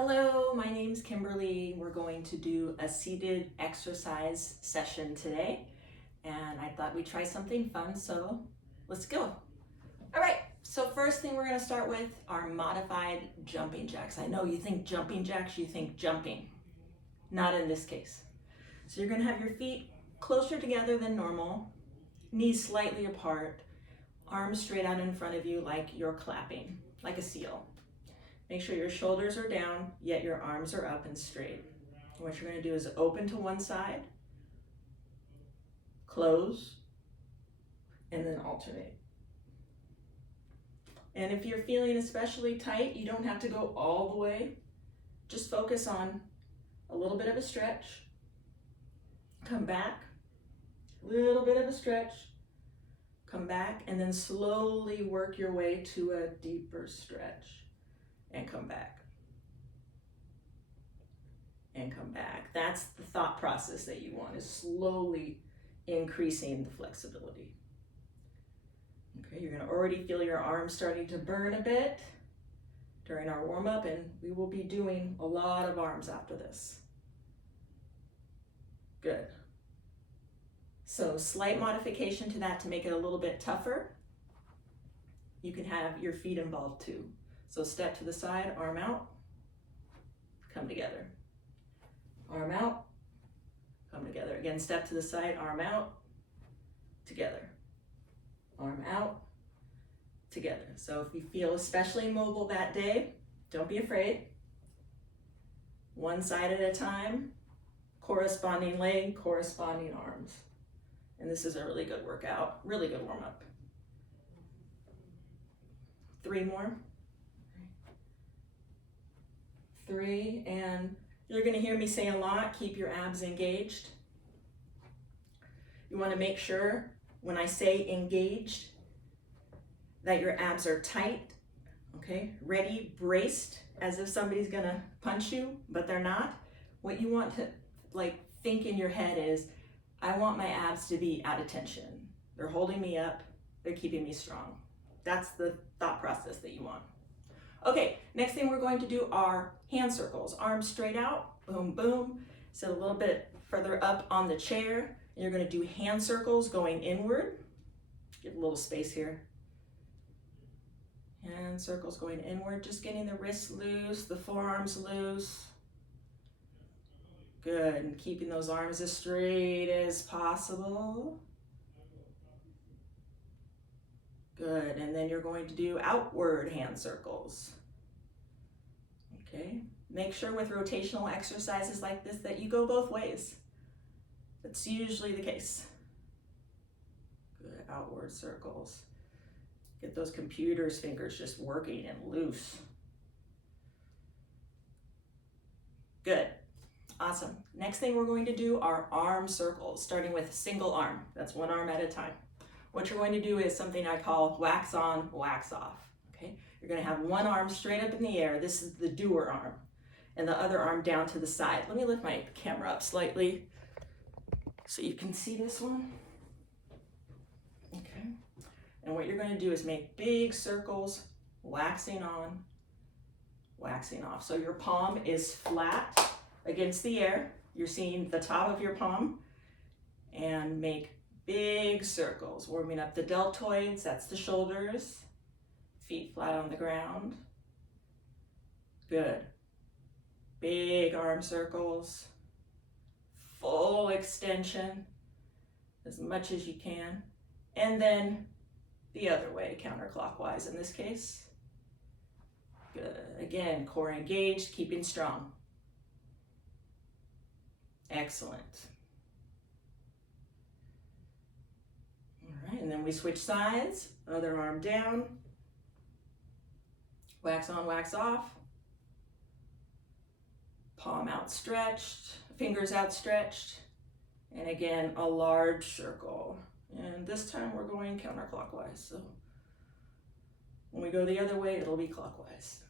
Hello, my name's Kimberly. We're going to do a seated exercise session today, and I thought we'd try something fun, so let's go. All right, so first thing we're going to start with are modified jumping jacks. I know you think jumping jacks, you think jumping. Not in this case. So you're going to have your feet closer together than normal, knees slightly apart, arms straight out in front of you like you're clapping, like a seal. Make sure your shoulders are down, yet your arms are up and straight. What you're going to do is open to one side, close, and then alternate. And if you're feeling especially tight, you don't have to go all the way. Just focus on a little bit of a stretch. Come back, little bit of a stretch. Come back, and then slowly work your way to a deeper stretch. And come back. And come back. That's the thought process that you want, is slowly increasing the flexibility. Okay, you're going to already feel your arms starting to burn a bit during our warm-up, and we will be doing a lot of arms after this. Good. So slight modification to that to make it a little bit tougher. You can have your feet involved too. So step to the side, arm out, come together. Arm out, come together. Again, step to the side, arm out, together. Arm out, together. So if you feel especially mobile that day, don't be afraid. One side at a time, corresponding leg, corresponding arms. And this is a really good workout, really good warm-up. 3 more. 3, and you're going to hear me say a lot, keep your abs engaged. You want to make sure when I say engaged that your abs are tight, okay? Ready, braced, as if somebody's going to punch you, but they're not. What you want to think in your head is, I want my abs to be at attention. They're holding me up, they're keeping me strong. That's the thought process that you want. Okay, next thing we're going to do are hand circles. Arms straight out, boom, boom. Sit a little bit further up on the chair. And you're going to do hand circles going inward. Give a little space here. Hand circles going inward, just getting the wrists loose, the forearms loose. Good, and keeping those arms as straight as possible. Good, and then you're going to do outward hand circles. Okay, make sure with rotational exercises like this that you go both ways. That's usually the case. Good, outward circles. Get those computer's fingers just working and loose. Good, awesome. Next thing we're going to do are arm circles, starting with single arm. That's one arm at a time. What you're going to do is something I call wax on, wax off, okay? You're gonna have one arm straight up in the air. This is the doer arm, and the other arm down to the side. Let me lift my camera up slightly so you can see this one. Okay, and what you're gonna do is make big circles, waxing on, waxing off. So your palm is flat against the air. You're seeing the top of your palm, and make big circles, warming up the deltoids, that's the shoulders, feet flat on the ground. Good. Big arm circles, full extension, as much as you can. And then the other way, counterclockwise in this case. Good. Again, core engaged, keeping strong. Excellent. All right, and then we switch sides, other arm down, wax on, wax off, palm outstretched, fingers outstretched, and again, a large circle. And this time we're going counterclockwise, so when we go the other way, it'll be clockwise.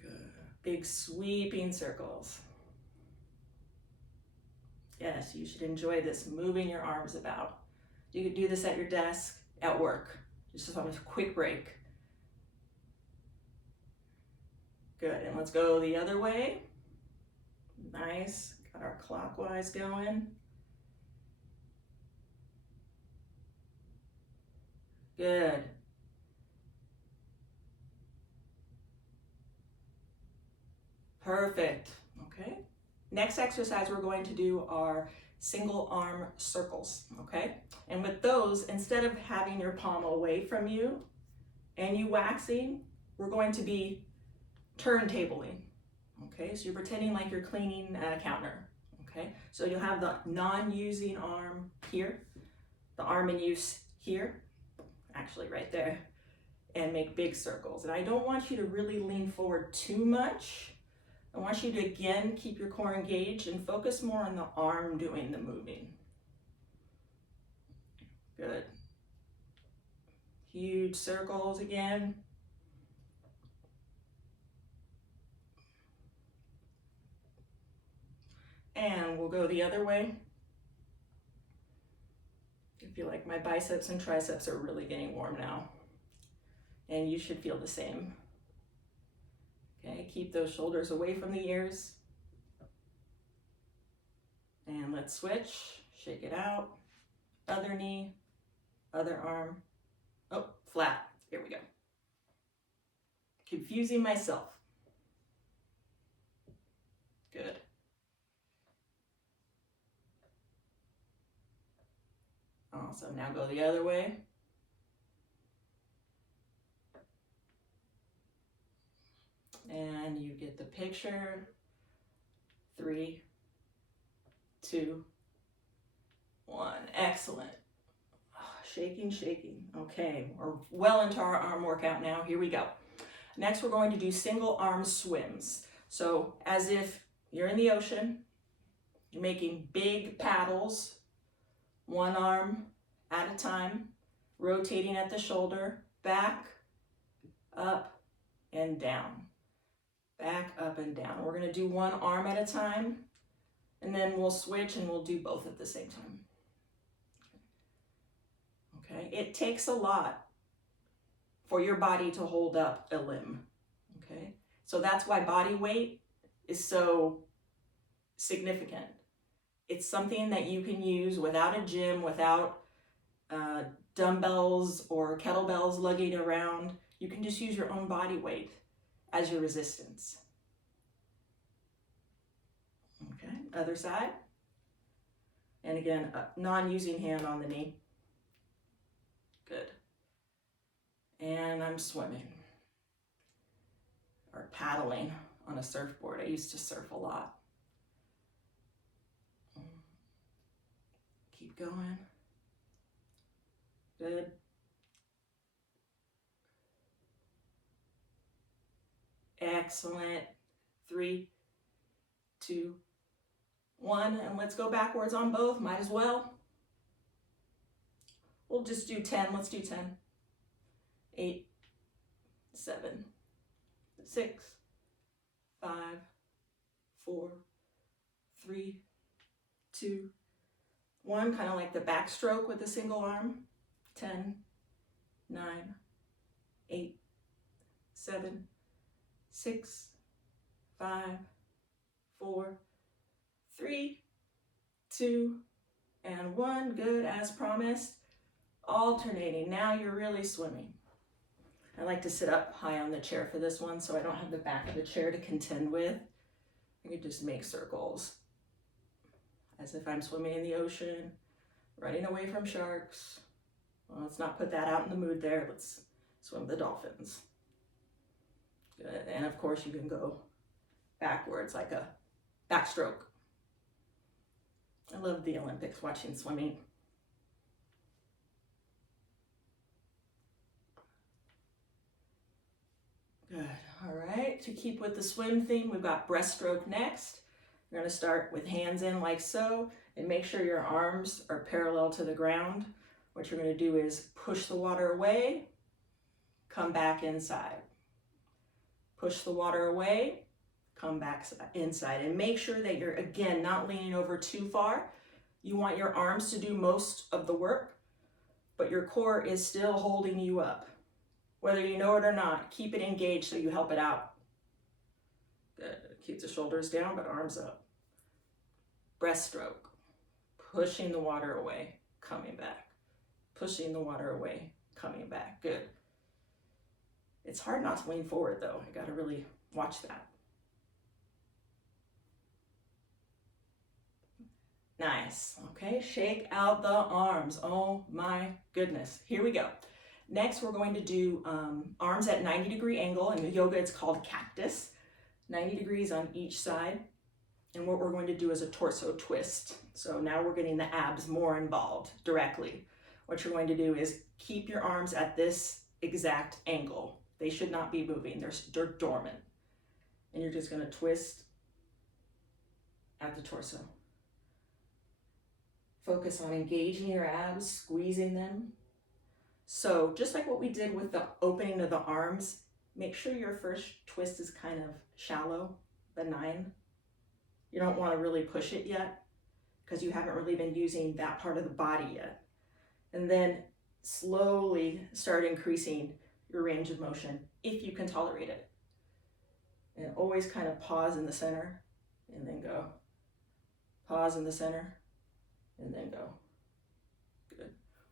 Good. Big sweeping circles. Yes, you should enjoy this, moving your arms about. You could do this at your desk, at work. Just on a quick break. Good, and let's go the other way. Nice, got our clockwise going. Good. Perfect, okay. Next exercise we're going to do are single arm circles, okay? And with those, instead of having your palm away from you and you waxing, we're going to be turntabling, okay? So you're pretending like you're cleaning a counter, okay? So you'll have the non-using arm here, the arm in use here, actually right there, and make big circles. And I don't want you to really lean forward too much. I want you to, again, keep your core engaged and focus more on the arm doing the moving. Good. Huge circles again. And we'll go the other way. I feel like my biceps and triceps are really getting warm now. And you should feel the same. Okay, keep those shoulders away from the ears. And let's switch, shake it out. Other knee, other arm. Oh, flat, here we go. Confusing myself. Good. Awesome, now go the other way. And you get the picture. 3, 2, 1. Excellent. Shaking, shaking. Okay, we're well into our arm workout now. Here we go. Next, we're going to do single arm swims. So as if you're in the ocean, you're making big paddles, one arm at a time, rotating at the shoulder, back, up, and down. Back, up, and down. We're gonna do one arm at a time, and then we'll switch and we'll do both at the same time. Okay, it takes a lot for your body to hold up a limb, okay? So that's why body weight is so significant. It's something that you can use without a gym, without dumbbells or kettlebells lugging around. You can just use your own body weight as your resistance. Okay, other side. And again, non-using hand on the knee. Good. And I'm swimming or paddling on a surfboard. I used to surf a lot. Keep going. Good. Excellent. 3, 2, 1. And let's go backwards on both. Might as well. We'll just do 10. Let's do 10. 8, 7, 6, 5, 4, 3, 2, 1. Kind of like the backstroke with a single arm. 10, 9, 8, 7, 6, 5, 4, 3, 2, and 1. Good, as promised. Alternating. Now you're really swimming. I like to sit up high on the chair for this one so I don't have the back of the chair to contend with. I can just make circles as if I'm swimming in the ocean, running away from sharks. Well, let's not put that out in the mood there. Let's swim the dolphins. Good. And of course you can go backwards like a backstroke. I love the Olympics, watching swimming. Good. All right, to keep with the swim theme, we've got breaststroke next. We're going to start with hands in like so, and make sure your arms are parallel to the ground. What you're going to do is push the water away, come back inside. Push the water away, come back inside. And make sure that you're, again, not leaning over too far. You want your arms to do most of the work, but your core is still holding you up. Whether you know it or not, keep it engaged so you help it out. Good. Keep the shoulders down, but arms up. Breaststroke. Pushing the water away, coming back. Pushing the water away, coming back. Good. It's hard not to lean forward though. I gotta really watch that. Nice. Okay, shake out the arms. Oh my goodness. Here we go. Next, we're going to do arms at 90-degree angle. In yoga, it's called cactus. 90 degrees on each side. And what we're going to do is a torso twist. So now we're getting the abs more involved directly. What you're going to do is keep your arms at this exact angle. They should not be moving. They're dormant. And you're just going to twist at the torso. Focus on engaging your abs, squeezing them. So just like what we did with the opening of the arms, make sure your first twist is kind of shallow, benign. You don't want to really push it yet because you haven't really been using that part of the body yet. And then slowly start increasing your range of motion if you can tolerate it. And always kind of pause in the center and then go. Pause in the center and then go. Good.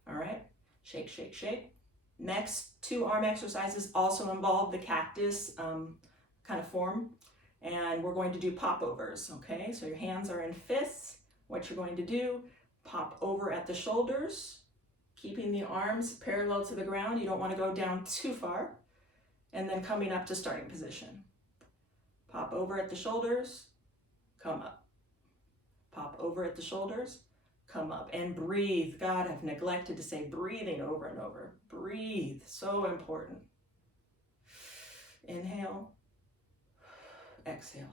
All right. Shake, shake, shake. Next two arm exercises also involve the cactus kind of form. And we're going to do popovers, okay? So your hands are in fists. What you're going to do, pop over at the shoulders, keeping the arms parallel to the ground. You don't want to go down too far. And then coming up to starting position. Pop over at the shoulders, come up. Pop over at the shoulders, come up. And breathe. God, I've neglected to say breathing over and over. Breathe, so important. Inhale. Exhale.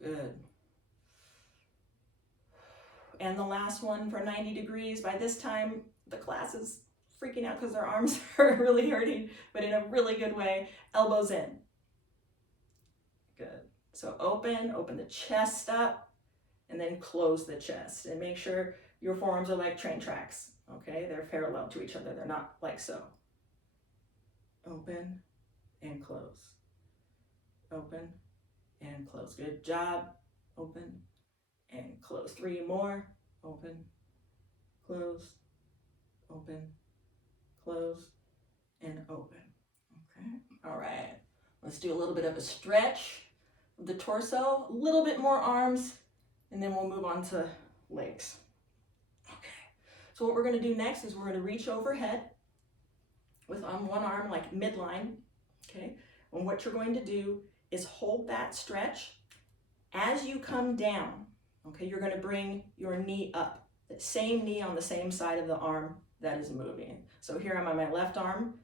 Good. And the last one for 90 degrees. By this time, the class is freaking out because their arms are really hurting, but in a really good way. Elbows in. Good. So open the chest up, and then close the chest. And make sure your forearms are like train tracks, okay? They're parallel to each other. They're not like so. Open and close. Open and close. Good job. Open and close. 3 more. Open, close, open, close, and open. Okay. All right. Let's do a little bit of a stretch of the torso, a little bit more arms, and then we'll move on to legs. Okay. So what we're going to do next is we're going to reach overhead with one arm like midline. Okay, and what you're going to do is hold that stretch. As you come down, okay, you're going to bring your knee up. The same knee on the same side of the arm that is moving. So here I'm on my left arm.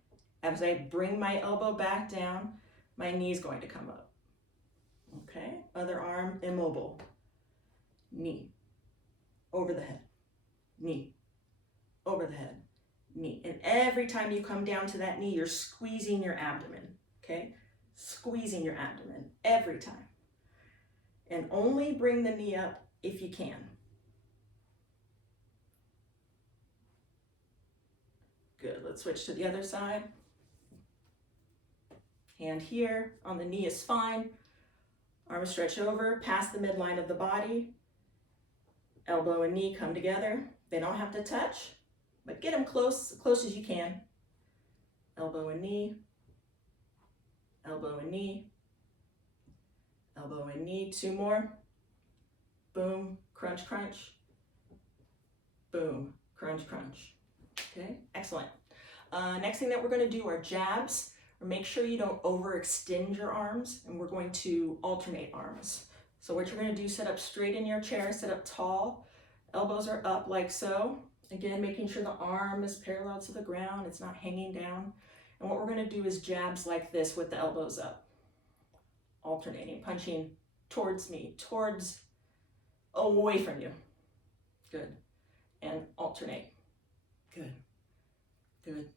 As I bring my elbow back down, my knee is going to come up. Okay, other arm immobile. Knee, over the head. Knee, over the head. Knee. And every time you come down to that knee, you're squeezing your abdomen. Okay, squeezing your abdomen every time. And only bring the knee up if you can. Good, let's switch to the other side. Hand here on the knee is fine. Arms stretch over, past the midline of the body. Elbow and knee come together. They don't have to touch, but get them close as you can. Elbow and knee. Elbow and knee, elbow and knee. 2 more. Boom, crunch, crunch. Boom, crunch, crunch. Okay, excellent. Next thing that we're going to do are jabs. Make sure you don't overextend your arms, and we're going to alternate arms. So what you're going to do, sit up straight in your chair, sit up tall. Elbows are up like so. Again, making sure the arm is parallel to the ground. It's not hanging down. And what we're going to do is jabs like this with the elbows up. Alternating, punching towards me, towards, away from you. Good. And alternate. Good. Good.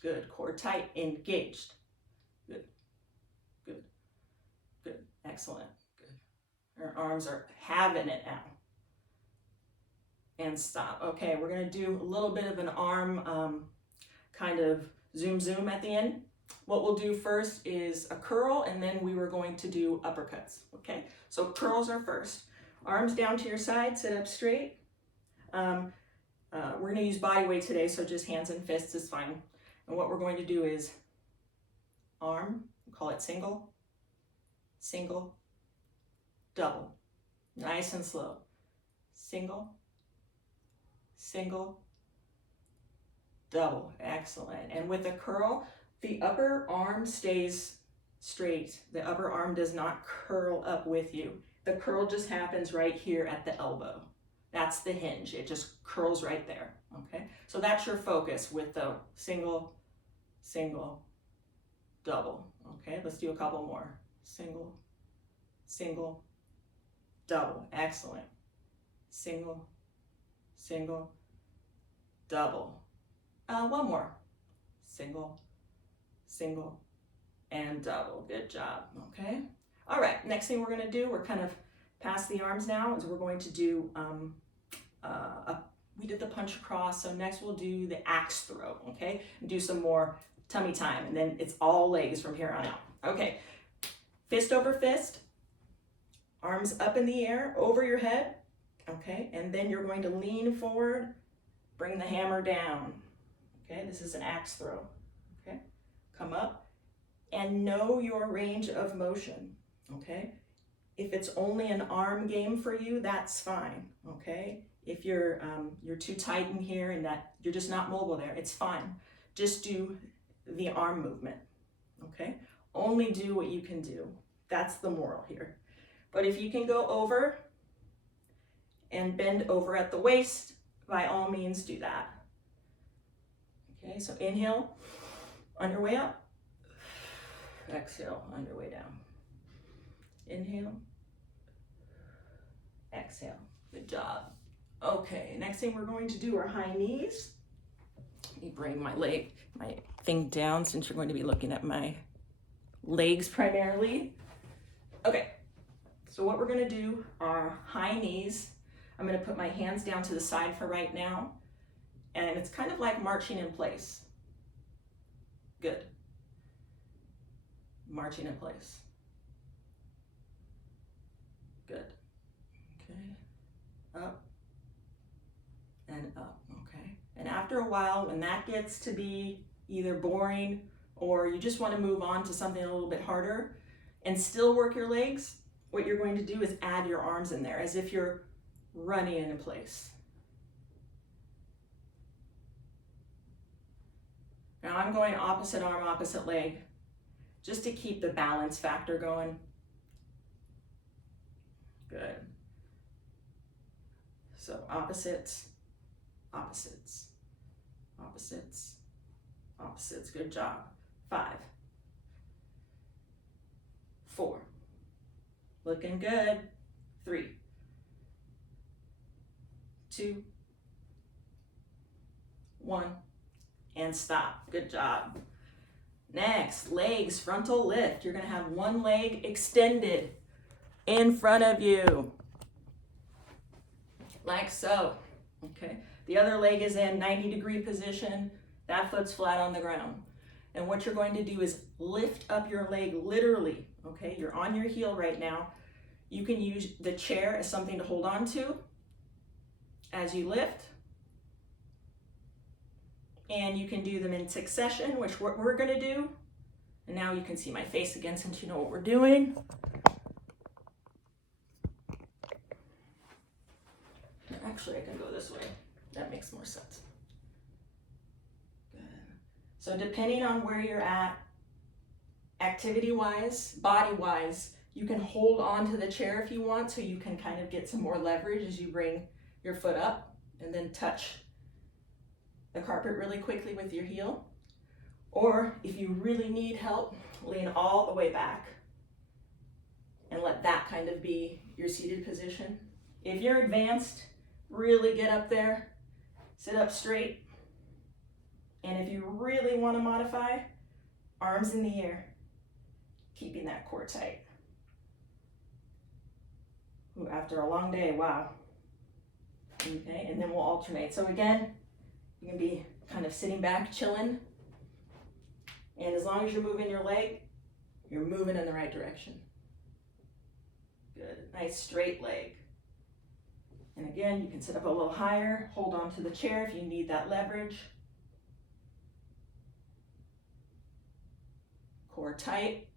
Good. Core tight, engaged. Good. Good. Good. Excellent. Good. Our arms are having it now. And stop. Okay, we're going to do a little bit of an arm kind of zoom at the end. what we'll do first is a curl, and then we were going to do uppercuts, okay? So curls are first. Arms down to your side, sit up straight. We're gonna use body weight today, so just hands and fists is fine. And what we're going to do is arm, call it single, single, double. Nice and slow. Single, single, double. Excellent. And with a curl, the upper arm stays straight. The upper arm does not curl up with you. The curl just happens right here at the elbow. That's the hinge. It just curls right there, okay? So that's your focus with the single, single, double, okay? Let's do a couple more. Single, single, double. Excellent. Single, single, double. One more. Single, single, and double. Good job, okay? All right, next thing we're gonna do, we're kind of past the arms now, is we're going to do, we did the punch across, so next we'll do the axe throw, okay? And do some more tummy time, and then it's all legs from here on out. Okay, fist over fist, arms up in the air, over your head, okay? And then you're going to lean forward, bring the hammer down, okay? This is an axe throw, okay? Come up, and know your range of motion, okay? If it's only an arm game for you, that's fine, okay? If you're too tight in here and that you're just not mobile there, it's fine. Just do the arm movement, okay? Only do what you can do. That's the moral here. But if you can go over and bend over at the waist, by all means do that. Okay, so inhale, on your way up. Exhale, on your way down. Inhale, exhale. Good job. Okay, next thing we're going to do are high knees. Let me bring my thing down since you're going to be looking at my legs primarily. Okay, so what we're gonna do are high knees. I'm gonna put my hands down to the side for right now, and it's kind of like marching in place. Good. Marching in place. Good. Okay. Up and up, okay? And after a while, when that gets to be either boring or you just want to move on to something a little bit harder and still work your legs, what you're going to do is add your arms in there as if you're running into place. Now I'm going opposite arm, opposite leg, just to keep the balance factor going. Good. So opposites, opposites, opposites, opposites. Good job. 5, 4. Looking good. 3, 2, 1, and stop. Good job. Next, legs, frontal lift. You're gonna have one leg extended in front of you, like so, okay? The other leg is in 90-degree position. That foot's flat on the ground. And what you're going to do is lift up your leg literally, okay? You're on your heel right now. You can use the chair as something to hold on to as you lift. And you can do them in succession, which what we're gonna do. And now you can see my face again since you know what we're doing. Actually, I can go this way. That makes more sense. Good. So depending on where you're at, activity-wise, body-wise, you can hold on to the chair if you want, so you can kind of get some more leverage as you bring your foot up and then touch the carpet really quickly with your heel. Or if you really need help, lean all the way back and let that kind of be your seated position. If you're advanced, really get up there, sit up straight. And if you really want to modify, arms in the air, keeping that core tight. Ooh, after a long day, wow. Okay, and then we'll alternate. So again, you can be kind of sitting back, chilling, And as long as you're moving your leg, you're moving in the right direction. Good, nice straight leg. And again, you can sit up a little higher, hold on to the chair if you need that leverage. Core tight.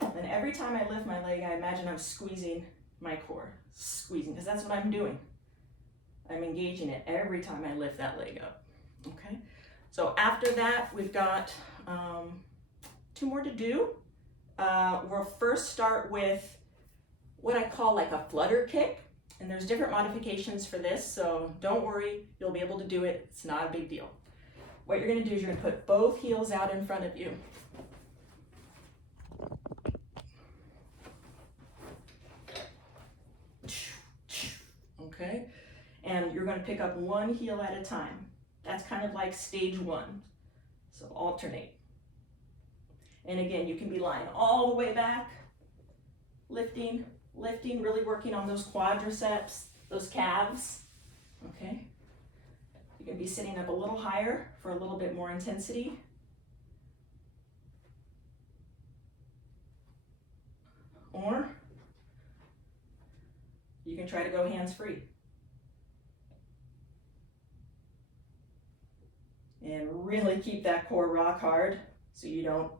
And every time I lift my leg, I imagine I'm squeezing my core, squeezing, because that's what I'm doing. I'm engaging it every time I lift that leg up, okay? So after that, we've got 2 more to do. We'll first start with what I call like a flutter kick, and there's different modifications for this, so don't worry, you'll be able to do it. It's not a big deal. What you're gonna do is you're gonna put both heels out in front of you. Okay, and you're gonna pick up one heel at a time. That's kind of like stage 1. So alternate. And again, you can be lying all the way back, lifting, really working on those quadriceps, those calves, okay? You can be sitting up a little higher for a little bit more intensity. Or you can try to go hands-free. And really keep that core rock hard so you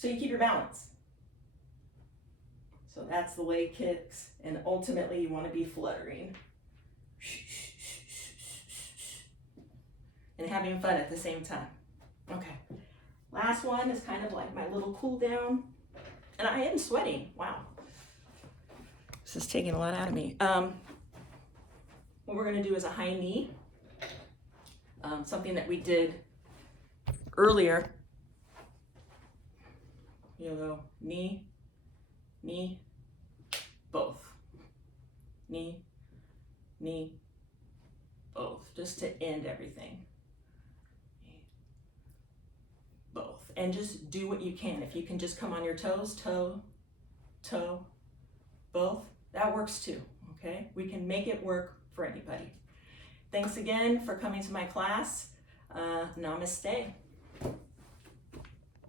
keep your balance. So that's the leg kicks, and ultimately you want to be fluttering. And having fun at the same time. Okay, last one is kind of like my little cool down. And I am sweating, wow. This is taking a lot out of me. What we're gonna do is a high knee. Something that we did earlier. You'll go knee, knee, both. Knee, knee, both. Just to end everything. Both. And just do what you can. If you can just come on your toes, toe, toe, both, that works too, okay? We can make it work for anybody. Thanks again for coming to my class. Namaste.